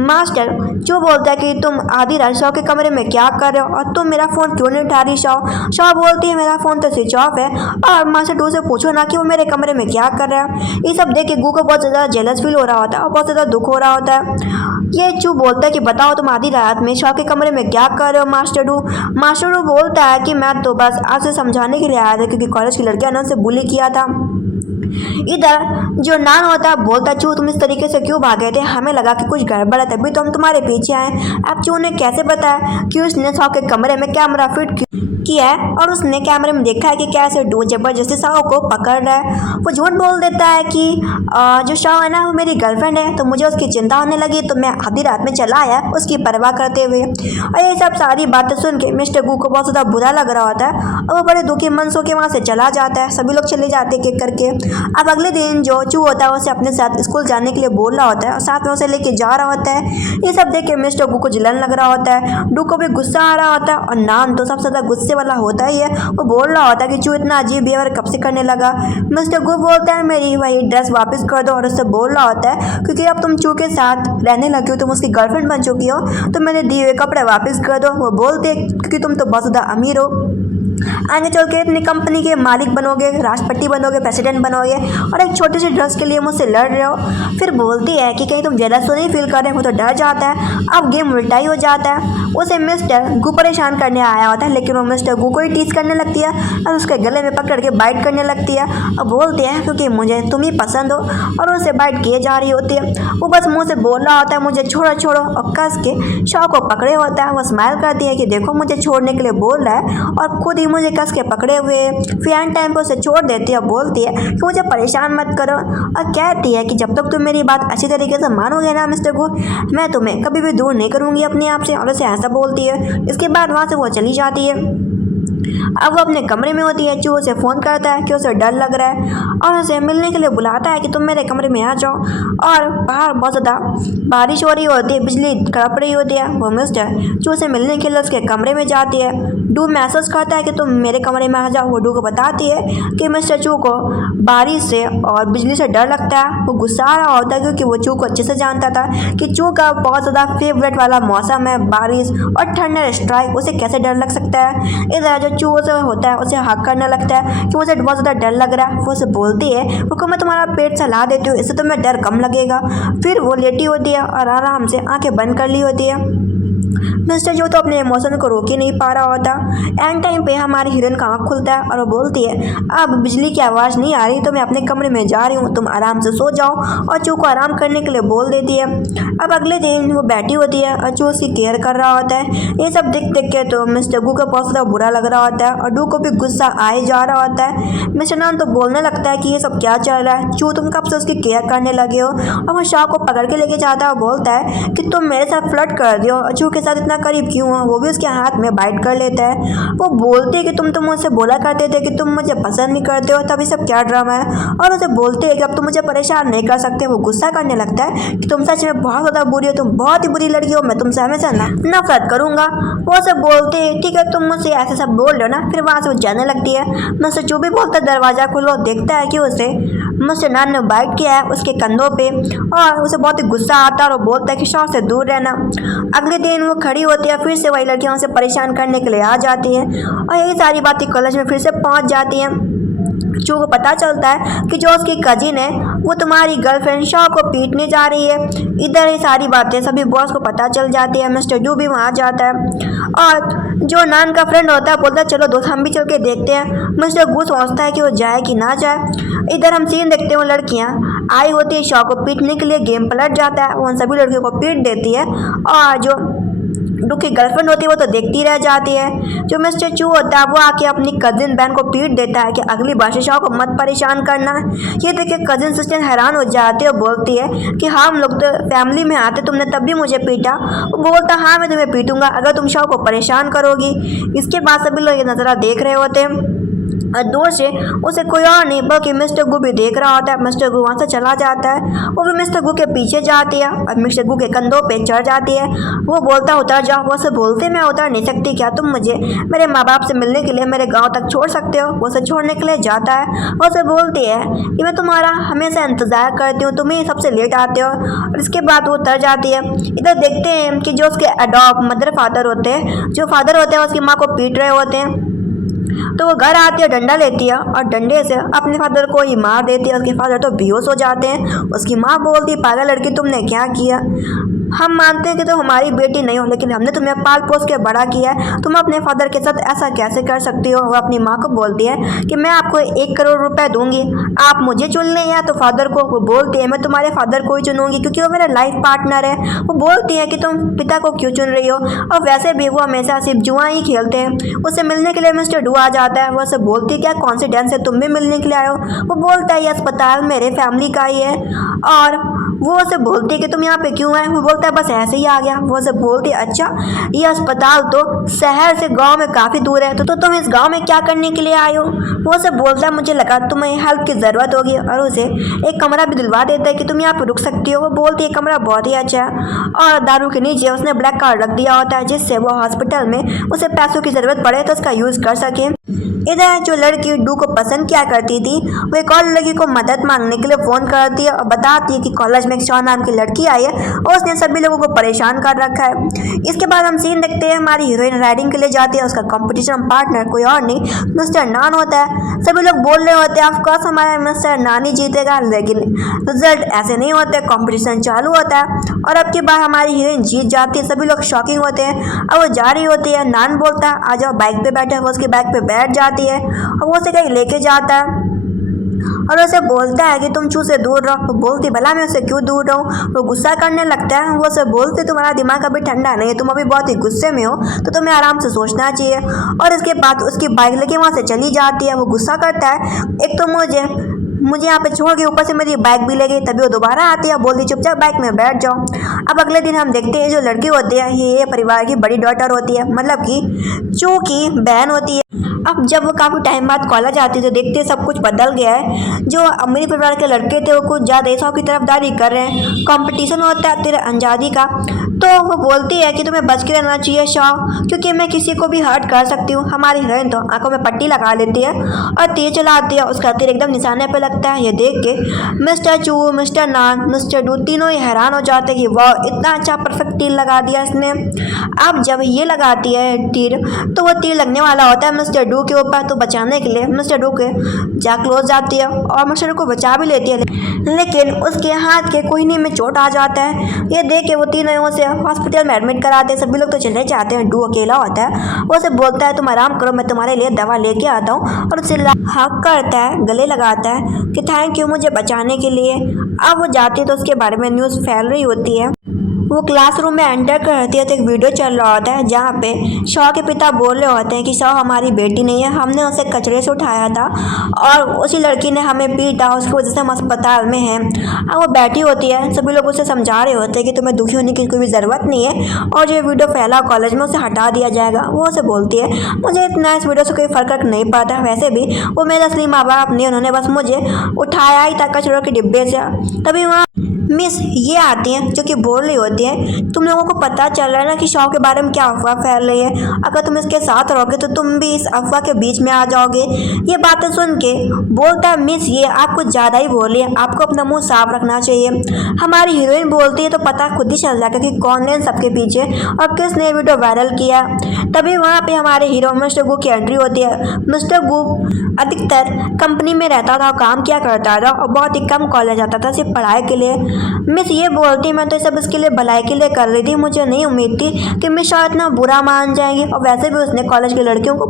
मास्टर जो बोलता है कि तुम आधी रात शॉ के कमरे में क्या कर रहे हो और तुम मेरा फ़ोन क्यों नहीं उठा रही शॉ। शॉ बोलती है मेरा फ़ोन तो स्विच ऑफ है, और मास्टर डू से पूछो ना कि वो मेरे कमरे में क्या कर रहा है। ये सब देख के गू को बहुत ज़्यादा जेलस फील हो रहा होता है और बहुत ज़्यादा दुख हो रहा होता है। ये चू बोलता है कि बताओ तुम आधी रात में शॉ के कमरे में क्या कर रहे हो मास्टर डू। मास्टर डू बोलता है कि मैं तो बस आपसे समझाने के लिए आया था, क्योंकि कॉलेज की लड़कियां ने उनसे बुली किया था। इधर जो नान होता है बोलता चू तुम इस तरीके से क्यों भागे थे, हमें लगा कि कुछ गड़बड़ है तभी तो हम तुम्हारे पीछे आए। अब चू ने कैसे बताया कि उसने शॉ के कमरे में कैमरा फिट किया है और उसने कैमरे में देखा है कि कैसे डू जबरदस्ती शॉ को पकड़ रहा है। वो झूठ बोल देता है कि जो शॉ है ना वो मेरी गर्लफ्रेंड है, तो मुझे उसकी चिंता होने लगी तो मैं आधी रात में चला आया उसकी परवाह करते हुए। और ये सब सारी बातें सुन के मिस्टर गू को बहुत ज़्यादा बुरा लग रहा होता है और वो बड़े दुखी मन सो के वहाँ से चला जाता है। सभी लोग चले जाते हैं करके। अब अगले दिन जो चू होता है उसे अपने साथ स्कूल जाने के लिए बोल रहा होता है और साथ में उसे लेके जा रहा होता है। ये सब देख के मिस्टर गू को जलन लग रहा होता है, डू को भी गुस्सा आ रहा होता है और नान तो सबसे ज़्यादा गुस्से वाला होता ही है। वो बोल रहा होता है कि चू इतना अजीब बिहेवियर कब से करने लगा। मिस्टर गू बोलता है मेरी वही ड्रेस वापस कर दो, और उससे बोल रहा होता है क्योंकि अब तुम चू के साथ रहने लगी हो, तुम उसकी गर्लफ्रेंड बन चुकी हो, तो मैंने दिए हुए कपड़े वापस कर दो। वो बोलते क्योंकि तुम तो बहुत ज़्यादा अमीर हो, आगे चल के अपनी कंपनी के मालिक बनोगे, राष्ट्रपति बनोगे, प्रेसिडेंट बनोगे, और एक छोटे से ड्रेस के लिए मुझसे लड़ रहे हो। फिर बोलती है कि कहीं तुम जेलस तो नहीं फील कर रहे हो। तो डर जाता है। अब गेम उल्टा ही हो जाता है। उसे मिस्टर गू परेशान करने आया होता है, लेकिन वो मिस्टर गू को ही टीज करने लगती है और उसके गले में पकड़ के बाइट करने लगती है और बोलती है क्योंकि मुझे तुम ही पसंद हो, और उसे बाइट किए जा रही होती है। वो बस मुँह से बोल रहा होता है मुझे छोड़ो छोड़ो, और कस के शॉ को पकड़े होता है। वो स्माइल करती है कि देखो मुझे छोड़ने के लिए बोल रहा है और खुद ही मुझे कस के पकड़े हुए। फिर एंड टाइम पर उसे छोड़ देती है, बोलती है कि मुझे परेशान मत करो, और कहती है कि जब तक तुम मेरी बात अच्छी तरीके से मानोगे ना मिस्टर गू, मैं तुम्हें कभी भी दूर नहीं करूँगी अपने आप से, और उसे ऐसा बोलती है। इसके बाद वहाँ से वो चली जाती है। अब वो अपने कमरे में होती है। चू उसे फ़ोन करता है कि उसे डर लग रहा है और उसे मिलने के लिए बुलाता है कि तुम मेरे कमरे में आ जाओ। और बाहर बहुत ज़्यादा बारिश हो रही होती है, बिजली कड़प रही होती है। वो मिस्टर चू से मिलने के लिए उसके कमरे में जाती है। डू मैसेज करता है कि तुम मेरे कमरे में आ जाओ। वो डू को बताती है कि मिस्टर चू को बारिश से और बिजली से डर लगता है। वो गुस्सा आ रहा होता है क्योंकि वो चू को अच्छे से जानता था कि चू का बहुत ज़्यादा फेवरेट वाला मौसम है बारिश और थंडर स्ट्राइक, उसे कैसे डर लग सकता है। इधर जो चू से होता है उसे हक करने लगता है कि मुझे बहुत ज़्यादा डर लग रहा है। वो उसे बोलती है रुको मैं तुम्हारा पेट सहला देती हूँ, इससे तुम्हें डर कम लगेगा। फिर वो लेटी होती है और आराम से आंखें बंद कर ली होती है। मिस्टर जो तो अपने इमोशन को रोक ही नहीं पा रहा होता। एंड टाइम पे हमारी हीरोइन का आँख खुलता है और वो बोलती है अब बिजली की आवाज़ नहीं आ रही तो मैं अपने कमरे में जा रही हूँ, तुम आराम से सो जाओ, और चू को आराम करने के लिए बोल देती है। अब अगले दिन वो बैठी होती है और चू उसकी केयर कर रहा होता है। ये सब देख देख के तो मिस्टर गू को बहुत ज़्यादा बुरा लग रहा होता है और डू को भी गुस्सा आए जा रहा होता है। मिस्टर नान तो बोलने लगता है कि ये सब क्या चल रहा है, चू तुम कब से उसकी केयर करने लगे हो। और वो शाह को पकड़ के लेके जाता है और बोलता है कि तुम मेरे साथ फ्लर्ट कर दियो और चू के साथ इतना करीब क्यों हो। वो भी उसके हाथ में बाइट कर लेता है। वो बोलते हैं कि तुम मुझसे बोला करते थे कि तुम मुझे पसंद नहीं करते हो, तभी सब क्या ड्रामा है। और उसे बोलते हैं कि अब तुम मुझे परेशान नहीं कर सकते। वो गुस्सा करने लगता है कि तुम सच में बहुत ज़्यादा बुरी हो, तुम बहुत ही बुरी लड़की हो, मैं तुमसे हमेशा नफरत करूँगा। वो सब बोलते हैं ठीक है तुम मुझसे ऐसे सब बोल रहे हो ना। फिर वहाँ से वो जाने लगती है। मिस्टर चू भी बोलता है दरवाज़ा खोलो, देखता है कि उसे मिस्टर नान ने बाइट किया है उसके कंधों पे और उसे बहुत ही गुस्सा आता है और वो बोलता है कि शौक से दूर रहना। अगले दिन वो खड़ी होती है, फिर से वही लड़कियां उसे परेशान करने के लिए आ जाती हैं और यही सारी बातें कॉलेज में फिर से पहुंच जाती हैं। चू को पता चलता है कि जो उसकी कजिन है वो तुम्हारी गर्लफ्रेंड शाह को पीटने जा रही है। इधर ये सारी बातें सभी बॉस को पता चल जाती है। मिस्टर डू भी वहाँ जाता है और जो नान का फ्रेंड होता है बोलता है चलो दोस्त हम भी चल के देखते हैं। मिस्टर गू सोचता है कि वो जाए कि ना जाए। इधर हम सीन देखते हैं लड़कियाँ आई होती है शाह को पीटने के लिए, गेम पलट जाता है, वो उन सभी लड़कियों को पीट देती है और जो डू की गर्लफ्रेंड होती है वो तो देखती रह जाती है। जो मिस्टर चू होता है वो आके अपनी कजिन बहन को पीट देता है कि अगली बार से शाह को मत परेशान करना। ये देख के कजिन सिस्टर हैरान हो जाती है और बोलती है कि हाँ हम लोग तो फैमिली में आते, तुमने तब भी मुझे पीटा। वो बोलता हाँ मैं तुम्हें पीटूंगा अगर तुम शाह को परेशान करोगी। इसके बाद सभी लोग ये नज़ारा देख रहे होते हैं। और दूर से उसे कोई और नहीं बल्कि मिस्टर गु भी देख रहा होता है। मिस्टर गु वहाँ से चला जाता है, वो भी मिस्टर गु के पीछे जाती है और मिस्टर गु के कंधों पे चढ़ जाती है। वो बोलता उतर जाओ। वो उसे बोलते मैं उतर नहीं सकती, क्या तुम मुझे मेरे माँ बाप से मिलने के लिए मेरे गाँव तक छोड़ सकते हो। वो उसे छोड़ने के लिए जाता है। वो उसे बोलती है कि मैं तुम्हारा हमेशा इंतज़ार करती हूँ, तुम ही सबसे लेट आते हो। और इसके बाद वो उतर जाती है। इधर देखते हैं कि जो उसके अडॉप्ट मदर फादर होते हैं, जो फादर होते हैं उसकी माँ को पीट रहे होते हैं। तो वो घर आती है, डंडा लेती है और डंडे से अपने फादर को ही मार देती है। उसके फादर तो बेहोश हो जाते हैं। उसकी माँ बोलती पागल लड़की तुमने क्या किया, हम मानते हैं कि तुम हमारी बेटी नहीं हो, लेकिन हमने तुम्हें पाल पोस के बड़ा किया है, तुम अपने फादर के साथ ऐसा कैसे कर सकती हो। वो अपनी माँ को बोलती है कि मैं आपको 1 करोड़ रुपए दूंगी, आप मुझे चुन लें या तो फादर को। वो बोलती है मैं तुम्हारे फादर को ही चुनूंगी क्योंकि वो मेरा लाइफ पार्टनर है। वो बोलती है कि तुम पिता को क्यों चुन रही हो, और वैसे भी वो हमेशा सिर्फ जुआ ही खेलते हैं। उससे मिलने के लिए मिस्टर डू आ जाता है। वो उसे बोलती है क्या कॉन्सिडेंस है, तुम भी मिलने के लिए आए हो। वो बोलता है ये अस्पताल मेरे फैमिली का ही है। और वो उसे बोलती है कि तुम यहाँ पे क्यों आए। वो बोलता है बस ऐसे ही आ गया। वो उसे बोलती है अच्छा ये अस्पताल तो शहर से गांव में काफ़ी दूर है, तो तुम इस गांव में क्या करने के लिए आए हो। वो उसे बोलता है मुझे लगा तुम्हें हेल्प की ज़रूरत होगी, और उसे एक कमरा भी दिलवा देता है कि तुम यहाँ पे रुक सकती हो। वो बोलती है कमरा बहुत ही अच्छा है, और दारू के नीचे उसने ब्लैक कार्ड रख दिया होता है जिससे वो हॉस्पिटल में उसे पैसों की ज़रूरत पड़े तो उसका यूज़ कर सके। इधर जो लड़की डू को पसंद किया करती थी वो एक और लड़की को मदद मांगने के लिए फ़ोन करती है और बताती है कि कॉलेज में एक शॉ नाम की लड़की आई है और उसने सभी लोगों को परेशान कर रखा है। इसके बाद हम सीन देखते हैं हमारी हीरोइन राइडिंग के लिए जाती है। उसका कंपटीशन पार्टनर कोई और नहीं मिस्टर नान होता है। सभी लोग बोल रहे होते हैं ऑफकोर्स हमारा मिस्टर नान ही जीतेगा, लेकिन रिजल्ट ऐसे नहीं होते। कंपटीशन चालू होता है और अब की बार हमारी हीरोइन जीत जाती है। सभी लोग शॉकिंग होते हैं। अब वो जा रही होती है, नान बोलता है आ जाओ बाइक पे बैठे। वो उसकी बाइक पे बैठ जाती है और वो उसे कहीं लेके जाता है और उसे बोलता है कि तुम चू से दूर रहो। वो बोलती भला मैं उससे क्यों दूर रहूँ। वो गुस्सा करने लगता है। वो उसे बोलते तुम्हारा दिमाग अभी ठंडा नहीं है, तुम अभी बहुत ही गुस्से में हो, तो तुम्हें आराम से सोचना चाहिए। और इसके बाद उसकी बाइक लेके वहाँ से चली जाती है। वो गुस्सा करता है एक तो मुझे यहाँ पे छोड़ के ऊपर से मेरी बाइक भी ले गई। तभी वो दोबारा आती है, बोलती चुपचाप बाइक में बैठ जाओ। अब अगले दिन हम देखते हैं जो लड़की होती है ये परिवार की बड़ी डॉटर होती है, मतलब कि चू की बहन होती है। अब जब वो काफ़ी टाइम बाद कॉलेज आती है तो देखते हैं सब कुछ बदल गया है। जो अमीर परिवार के लड़के थे वो कुछ ज़्यादा शौक की तरफदारी कर रहे हैं। कंपटीशन होता है तेरे अंजादी का, तो वो बोलती है कि तुम्हें बच के रहना चाहिए शॉ, क्योंकि मैं किसी को भी हर्ट कर सकती हूँ। हमारी हीरोइन तो आंखों में पट्टी लगा लेती है और तीर चलाती है। उसका तीर एकदम निशाने पर लगता है। ये देख के मिस्टर चू, मिस्टर नान, मिस्टर डू तीनों ही हैरान हो जाते हैं कि वाह इतना अच्छा परफेक्ट तीर लगा दिया इसने। अब जब ये लगाती है तीर तो वो तीर लगने वाला होता है मिस्टर डू के ऊपर, तो बचाने के लिए मिस्टर डू के जा क्लोज जाती है और मिस्टर डू को बचा भी लेती है, लेकिन उसके हाथ के कोहनी में चोट आ जाता है। ये देख के वो तीनों से हॉस्पिटल में एडमिट कराते हैं। सभी लोग तो चले जाते हैं, डू अकेला होता है। वो उसे बोलता है तुम आराम करो, मैं तुम्हारे लिए दवा लेके आता हूँ, और उसे हक करता है, गले लगाता है कि थैंक यू मुझे बचाने के लिए। अब वो जाती है तो उसके बारे में न्यूज़ फैल रही होती है। वो क्लासरूम में एंटर करती है तो एक वीडियो चल रहा होता है जहाँ पे शॉ के पिता बोल रहे होते हैं कि शॉ हमारी बेटी नहीं है, हमने उसे कचरे से उठाया था और उसी लड़की ने हमें पीटा, उसकी वजह से हम अस्पताल में हैं। अब वो बैठी होती है, सभी लोग उसे समझा रहे होते हैं कि तुम्हें दुखी होने की कोई भी ज़रूरत नहीं है और जो वीडियो फैला कॉलेज में उसे हटा दिया जाएगा। वो उसे बोलती है मुझे इतना इस वीडियो से कोई फ़र्क नहीं पड़ता, वैसे भी वो मेरे असली माँ बाप नहीं, उन्होंने बस मुझे उठाया ही था कचरों के डिब्बे से। तभी वहाँ मिस ये आती हैं जो कि बोल रही होती हैं तुम लोगों को पता चल रहा है ना कि शॉ के बारे में क्या अफवाह फैल रही है, अगर तुम इसके साथ रहोगे तो तुम भी इस अफवाह के बीच में आ जाओगे। ये बातें सुन के बोलता है मिस ये आप कुछ ज़्यादा ही बोल रही है, आपको अपना मुंह साफ रखना चाहिए। हमारी हीरोइन बोलती है तो पता खुद ही चल जाएगा कि कौन है सबके पीछे और किसने वीडियो वायरल किया। तभी वहाँ पे हमारे हीरो मिस्टर गु की एंट्री होती है। मिस्टर गु अधिकतर कंपनी में रहता था, काम किया करता था और बहुत ही कम कॉलेज आता था सिर्फ पढ़ाई के लिए। मिस ये बोलती मैं तो सब इसके लिए भलाई के लिए कर रही थी, मुझे नहीं उम्मीद थी कि मिस शायद इतना बुरा मान जाएंगे, और वैसे भी उसने कॉलेज की लड़कियों को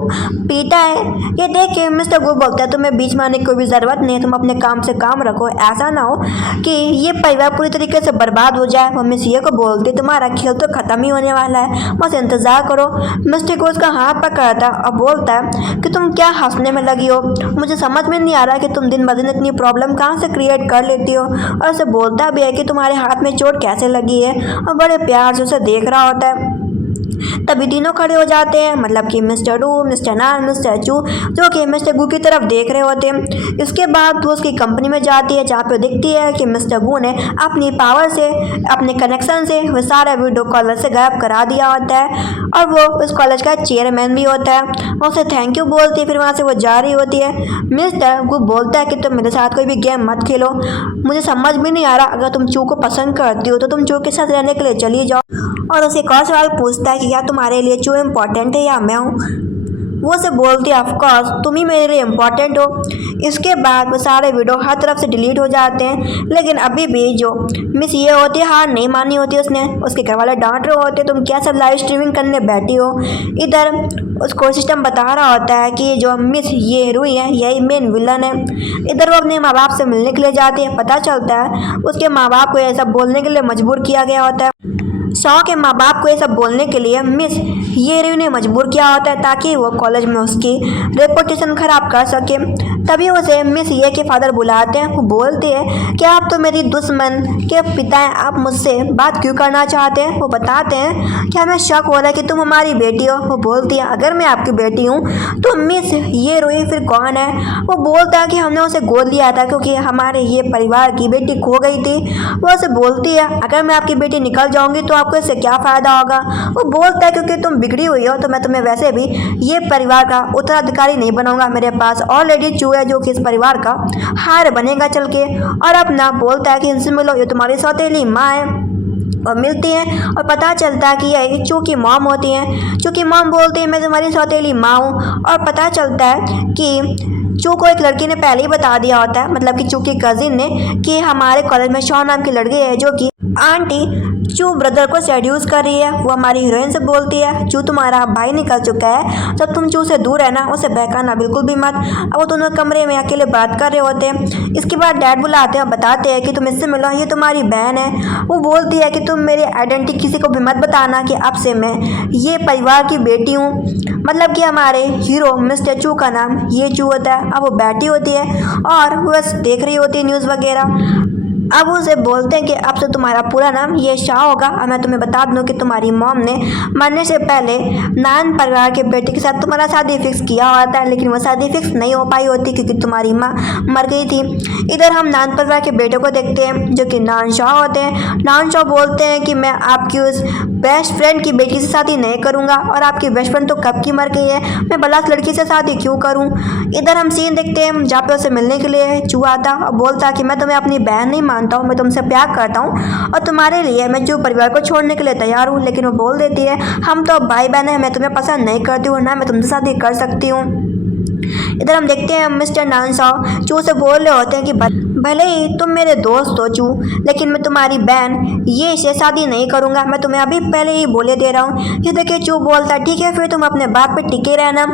पीटा है। ये देख के मिस्टर गु बोलता है तुम्हें बीच में आने की कोई भी ज़रूरत नहीं है, तुम अपने काम से काम रखो, ऐसा ना हो कि ये परिवार पूरी तरीके से बर्बाद हो जाए। वो मिस ये को बोलती तुम्हारा खेल तो ख़त्म ही होने वाला है, बस इंतज़ार करो। मिस्टर गु उसका हाथ पकड़ता और बोलता है कि तुम क्या हंसने में लगी हो, मुझे समझ में नहीं आ रहा कि तुम दिन ब दिन इतनी प्रॉब्लम कहाँ से क्रिएट कर लेती हो। और उसे बोलता भी है कि तुम्हारे हाथ में चोट कैसे लगी है, और बड़े प्यार से उसे देख रहा होता है। तभी तीनों खड़े हो जाते हैं, मतलब कि mister Do, mister Nan, mister Chu, जो कि मिस्टर गू की तरफ देख रहे होते हैं। इसके बाद वो उसकी कंपनी में जाती है, जहाँ पे देखती है कि मिस्टर गू ने अपनी पावर से, अपने कनेक्शन से वो सारा वीडियो कॉलेज से गायब करा दिया होता है, और वो उस कॉलेज का चेयरमैन भी होता है। वो उसे थैंक यू बोलती है, फिर वहाँ से वो जा रही होती है। मिस्टर गू बोलता है कि तुम मेरे साथ कोई भी गेम मत खेलो, मुझे समझ भी नहीं आ रहा, अगर तुम चू को पसंद करती हो तो तुम चू के साथ रहने के लिए चली जाओ। और उसे एक और सवाल पूछता है कि क्या तुम्हारे लिए चू इम्पोर्टेंट है या मैं हूँ। वो से बोलती है ऑफकोर्स तुम ही मेरे लिए इम्पोर्टेंट हो। इसके बाद वो सारे वीडियो हर तरफ से डिलीट हो जाते हैं, लेकिन अभी भी जो मिस ये होती है हार नहीं मानी होती उसने। उसके घर वाले डांट रहे होते तुम क्या सब लाइव स्ट्रीमिंग करने बैठी हो। इधर उसको सिस्टम बता रहा होता है कि जो मिस ये रुई है यही मेन विलन है। इधर वो अपने माँ बाप से मिलने के लिए जाती है। पता चलता है उसके माँ बाप को ये सब बोलने के लिए मजबूर किया गया होता है। शॉ के माँ बाप को ये सब बोलने के लिए मिस ये रिव ने मजबूर किया होता है, ताकि वो कॉलेज में उसकी रेपुटेशन खराब कर सके। तभी उसे मिस ये के फादर बुलाते हैं। वो बोलते हैं कि आप तो मेरी दुश्मन के पिता हैं, आप मुझसे बात क्यों करना चाहते हैं। वो बताते हैं कि हमें शक हो रहा है कि तुम हमारी बेटी हो। वो बोलती है अगर मैं आपकी बेटी हूँ तो मिस ये रोई फिर कौन है। वो बोलता है कि हमने उसे गोद लिया था क्योंकि हमारे ये परिवार की बेटी खो गई थी। वो उसे बोलती है अगर मैं आपकी बेटी निकल जाऊंगी तो आपको इससे क्या फ़ायदा होगा। वो बोलता है क्योंकि तुम बिगड़ी हुई हो तो मैं तुम्हें वैसे भी ये परिवार का उत्तराधिकारी नहीं बनाऊंगा, मेरे पास ऑलरेडी चू है जो कि इस परिवार का हार बनेगा चल के। और अपना बोलता है कि इनसे मिलो, ये तुम्हारी सौतेली माँ है। और मिलती हैं और पता चलता है कि यह चू की मॉम होती हैं। चू की मॉम बोलती है मैं तुम्हारी सौतेली माँ हूँ। और पता चलता है कि चू को एक लड़की ने पहले ही बता दिया होता है, मतलब कि चू की कजिन ने, कि हमारे कॉलेज में शॉ नाम की लड़की है जो कि आंटी चू ब्रदर को सेड्यूस कर रही है। वो हमारी हीरोइन से बोलती है चू तुम्हारा भाई निकल चुका है, जब तुम चू से दूर रहना, उसे बहकाना बिल्कुल भी मत। अब वो दोनों कमरे में अकेले बात कर रहे होते हैं। इसके बाद डैड बुलाते हैं और बताते हैं कि तुम इससे मिलो, ये तुम्हारी बहन है। वो बोलती है कि तुम मेरी आइडेंटिटी किसी को भी मत बताना कि अब से मैं ये परिवार की बेटी हूँ। मतलब कि हमारे हीरो मिस्टर चू का नाम ये चू होता है। अब वो बैठी होती है और वो बस देख रही होती है न्यूज़ वगैरह। अब उसे बोलते हैं कि अब से तुम्हारा पूरा नाम ये शाह होगा। और मैं तुम्हें बता दूं कि तुम्हारी मॉम ने मरने से पहले नान परिवार के बेटे के साथ तुम्हारा शादी फिक्स किया हुआ था, लेकिन वो शादी फिक्स नहीं हो पाई होती क्योंकि तुम्हारी माँ मर गई थी। इधर हम नान परिवार के बेटे को देखते हैं जो कि नान शाह होते हैं। नान शाह बोलते हैं कि मैं आपकी उस बेस्ट फ्रेंड की बेटी से शादी नहीं करूँगा, और आपकी बेस्ट फ्रेंड तो कब की मर गई है, मैं भला उस लड़की से शादी क्यों करूँ। इधर हम सीन देखते हैं जहाँ पे उसे मिलने के लिए चू आता और बोलता कि मैं तुम्हें अपनी बहन नहीं मानता हूँ, मैं तुमसे प्यार करता हूँ और तुम्हारे लिए मैं चू परिवार को छोड़ने के लिए तैयार हूँ। लेकिन वो बोल देती है हम तो भाई बहन हैं, मैं तुम्हें पसंद नहीं करती हूँ, ना मैं तुमसे शादी कर सकती हूँ। इधर हम देखते हैं मिस्टर नान शाह चू से बोल रहे होते हैं कि भले ही तुम मेरे दोस्त हो चू, लेकिन मैं तुम्हारी बहन ये से शादी नहीं करूँगा, मैं तुम्हें अभी पहले ही बोले दे रहा हूँ। ये देखिए चू बोलता है ठीक है फिर तुम अपने बात पे टिके रहना।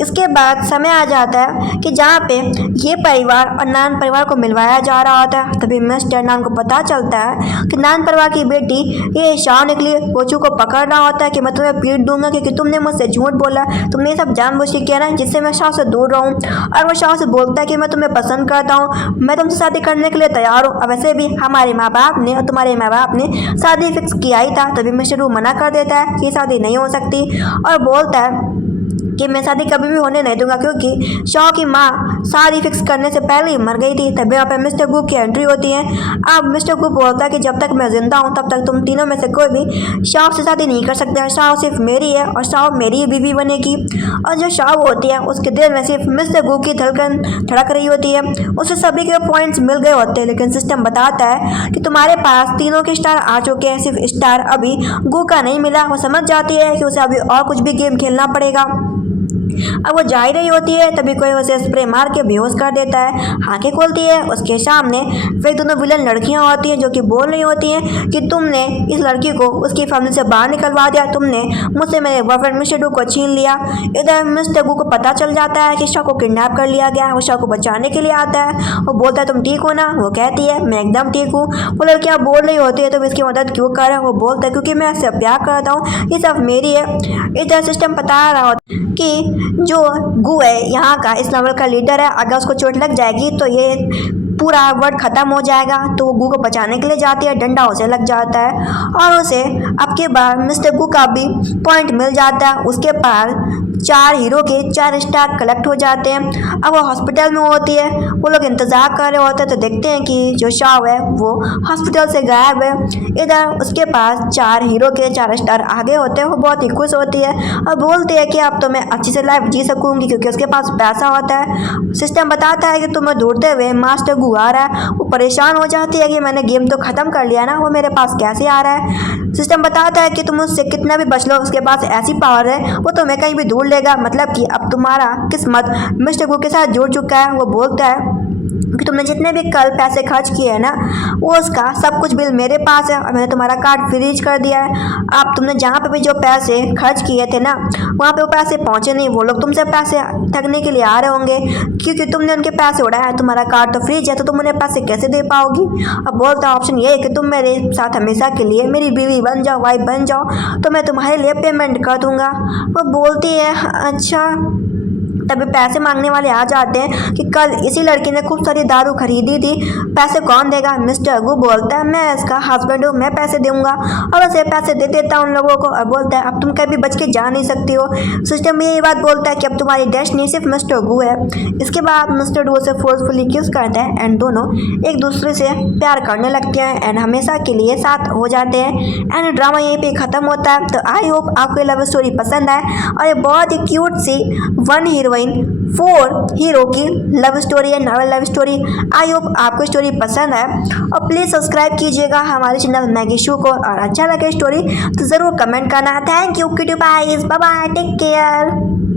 इसके बाद समय आ जाता है कि जहाँ पे ये परिवार और नान परिवार को मिलवाया जा रहा होता है। तभी मिस्टर नान को पता चलता है कि नान परिवार की बेटी ये शाह निकली। वो चू को पकड़ रहा होता है कि मैं तुम्हें पीट दूंगा क्योंकि तुमने मुझसे झूठ बोला, तुमने ये सब जानबूझ के किया ना जिससे मैं शाह से दूर रहूँ। और वो शाह से बोलता है कि मैं तुम्हें पसंद करता हूँ, मैं तुमसे शादी करने के लिए तैयार हूँ। अब वैसे भी हमारे माँ बाप ने और तुम्हारे माँ बाप ने शादी फिक्स किया ही था। तभी मिस्टर रू मना कर देता है कि शादी नहीं हो सकती और बोलता है कि मैं शादी कभी भी होने नहीं दूंगा क्योंकि शॉ की माँ शादी फिक्स करने से पहले ही मर गई थी। तभी यहाँ पे मिस्टर गू की एंट्री होती है। अब मिस्टर गू बोलता है कि जब तक मैं जिंदा हूँ तब तक तुम तीनों में से कोई भी शॉ से शादी नहीं कर सकते। शॉ सिर्फ मेरी है और शॉ मेरी बीवी बनेगी। और जो शॉ होती है उसके दिल में सिर्फ मिस्टर गू की धड़कन धड़क रही होती है। उसे सभी के पॉइंट्स मिल गए होते हैं, लेकिन सिस्टम बताता है कि तुम्हारे पास तीनों के स्टार आ चुके हैं, सिर्फ स्टार अभी गू का नहीं मिला। वो समझ जाती है कि उसे अभी और कुछ भी गेम खेलना पड़ेगा। अब वो जा ही रही होती है तभी कोई उसे स्प्रे मार के बेहोश कर देता है। आंखें खोलती है, उसके सामने फिर दोनों विलन लड़कियां होती हैं जो कि बोल रही होती हैं कि तुमने इस लड़की को उसकी फैमिली से बाहर निकलवा दिया, तुमने मुझसे मेरे बॉयफ्रेंड मिस्टर डू को छीन लिया। इधर मिस्टर डू को पता चल जाता है कि शॉ को किडनैप कर लिया गया। वो शॉ को बचाने के लिए आता है। वो बोलता है तुम ठीक हो ना। वो कहती है मैं एकदम ठीक हूँ। वो लड़कियाँ बोल रही होती है तुम इसकी मदद क्यों कर रहे हो। वो बोलता है क्योंकि मैं इससे प्यार करता हूँ, ये सब मेरी है। इधर सिस्टम बता रहा होता है कि जो गू है यहाँ का इस लेवल का लीडर है, अगर उसको चोट लग जाएगी तो ये पूरा वर्ड ख़त्म हो जाएगा। तो वो गू को बचाने के लिए जाती है, डंडा उसे लग जाता है और उसे अब के बाद मिस्टर गू का भी पॉइंट मिल जाता है। उसके पास 4 हीरो के 4 स्टार कलेक्ट हो जाते हैं। अब वो हॉस्पिटल में होती है, वो लोग इंतज़ार कर रहे होते हैं तो देखते हैं कि जो शाव है वो हॉस्पिटल से गायब है। इधर उसके पास 4 हीरो के 4 स्टार आगे होते हैं। वो बहुत ही खुश होती है और बोलती है कि अब तो मैं अच्छी से लाइफ जी सकूंगी क्योंकि उसके पास पैसा होता है। सिस्टम बताता है कि तुम्हें ढूंढते हुए मास्टर गू आ रहा है। वो परेशान हो जाती है कि मैंने गेम तो ख़त्म कर लिया ना, वो मेरे पास कैसे आ रहा है। सिस्टम बताता है कि तुम उससे कितना भी बच लो, उसके पास ऐसी पावर है वो तुम्हें कहीं भी ढूंढ लेगा। मतलब कि अब तुम्हारा किस्मत मिस्टर गू के साथ जुड़ चुका है। वो बोलता है कि तुमने जितने भी कल पैसे खर्च किए हैं ना, वो उसका सब कुछ बिल मेरे पास है और मैंने तुम्हारा कार्ड फ्रीज कर दिया है। अब तुमने जहाँ पे भी जो पैसे खर्च किए थे ना, वहाँ पे वो पैसे पहुँचे नहीं। वो लोग तुमसे पैसे ठगने के लिए आ रहे होंगे क्योंकि तुमने उनके पैसे उड़ाए हैं। तुम्हारा कार्ड तो फ्रीज है तो तुम उन्हें पैसे कैसे दे पाओगी। अब बोलता ऑप्शन ये है कि तुम मेरे साथ हमेशा के लिए मेरी बीवी बन जाओ, वाइफ बन जाओ, तो मैं तुम्हारे लिए पेमेंट कर दूंगा। वो बोलती है अच्छा। तभी पैसे मांगने वाले आ जाते हैं कि कल इसी लड़की ने खूब सारी दारू खरीदी थी, पैसे कौन देगा। मिस्टर गू बोलता है मैं इसका हस्बैंड हूँ, मैं पैसे दूंगा और उसे पैसे दे देता हूँ उन लोगों को और बोलता है अब तुम कभी बच के जा नहीं सकती हो। सिस्टम में यही बात बोलता है कि अब तुम्हारी डेस्टिनी सिर्फ मिस्टर गू है। इसके बाद मिस्टर गू उसे फोर्सफुली किस करता है एंड दोनों एक दूसरे से प्यार करने लगते हैं एंड हमेशा के लिए साथ हो जाते हैं एंड ड्रामा यहीं पे खत्म होता है। तो आई होप आपको ये लव स्टोरी पसंद आए और ये बहुत ही क्यूट सी 1 हीरोइन 4 हीरो की लव स्टोरी है, novel love story. I hope आपको स्टोरी पसंद आए और प्लीज़ सब्सक्राइब कीजिएगा हमारे चैनल मैगी शो को और अच्छा लगे स्टोरी तो ज़रूर कमेंट करना। Thank you, bye bye, take care.